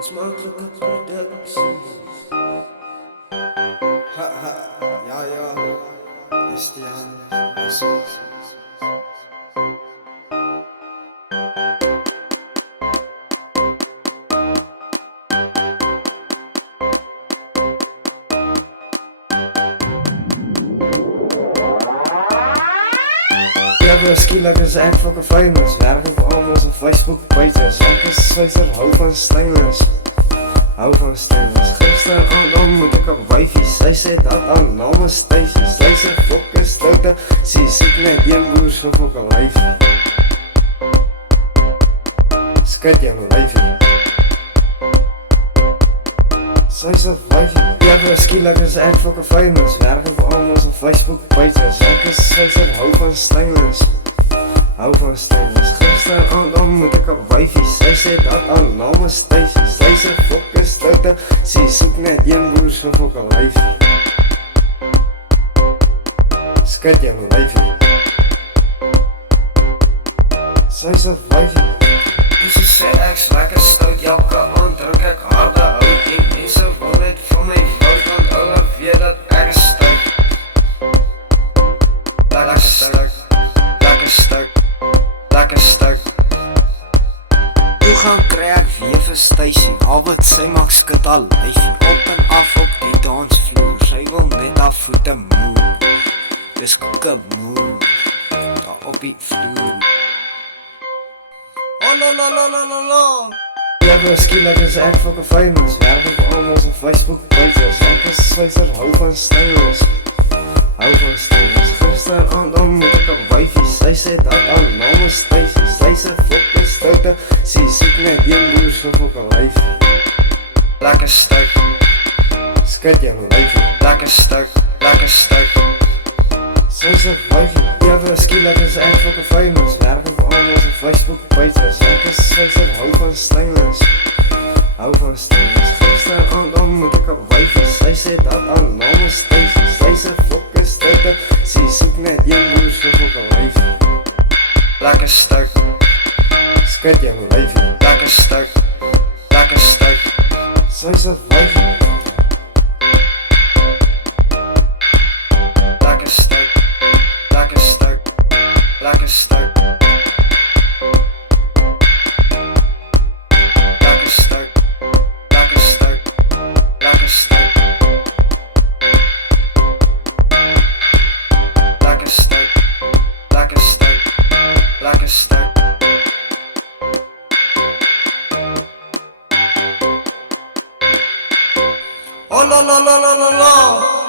Smakelijke producties. Ha ha, ja ja, is die aan, is het. Ja, skielik is ek fucking famous. Werk op allemaal zijn Facebook pages. Ek is Zwitser, hou van stainless. Hou van stainless. Gisteravond ontmoet ek op wifi. Sy sê dat haar naam is Stacey. Sy sê fucking stoute. Sy soek net een boer so fucking lijfie. Skit jou lijfie. Sy sê wijfie. Ja, skielik is ek fucking famous. Werk op allemaal zijn Facebook pages. Ek is Zwitser, hou van stainless. Hou van stainless. Gisteravond ontmoet ek op wifi. Sy sê dat haar naam is Stacey. Sy sê fucking stoute. Sy soek net een boer so fucking lijfie. Skit jou lijfie. Sy sê wijfie. Sy sê ek's lekker stout jakke aan, drink ek harde hout en mense wil net van my fout, want ouwe weet dat ek is stout. Lekker stout, lekker stout, lekker stout. Toe gaan kry ek weer vir Stacey, al wat sy maak skit haar lyfie, op en af op die dansvloer, sy wil net haar voete move, dis koeke move, daar op die vloer. Oh la la la la la la. Ja, skielik is ek fucking famous. Werk op allemaal zijn Facebook pages. Ek is Zwitser, hou van stainless. Hou van stainless. Gisteravond ontmoet ek op wifi. Sy sê dat haar naam is Stacey. Sy sê fucking stoute. Sy soek net een boer so fucking lijfie. Lekker stout. Skit jou lijfie. Lekker stout, lekker stout. Sy sê wijfie. Ja, skielik is ek fucking famous. Werk op allemaal zijn Facebook pages. Ek is Zwitser, hou van stainless. Hou van stainless. Gisteravond ontmoet ek op wifi. Sy sê dat haar naam is Stacey. Sy sê fucking stoute. Sy soek net een boer so fucking lijfie. Lekker stout. Skit jou lijfie. Lekker stout. Lekker stout. Sy sê wijfie. Lekker stout. Lekker stout. Lekker stout. Lekker stout. Lekker stout. Lekker stout. Lekker stout. Lekker stout. Lekker stout. Oh la la la la la la.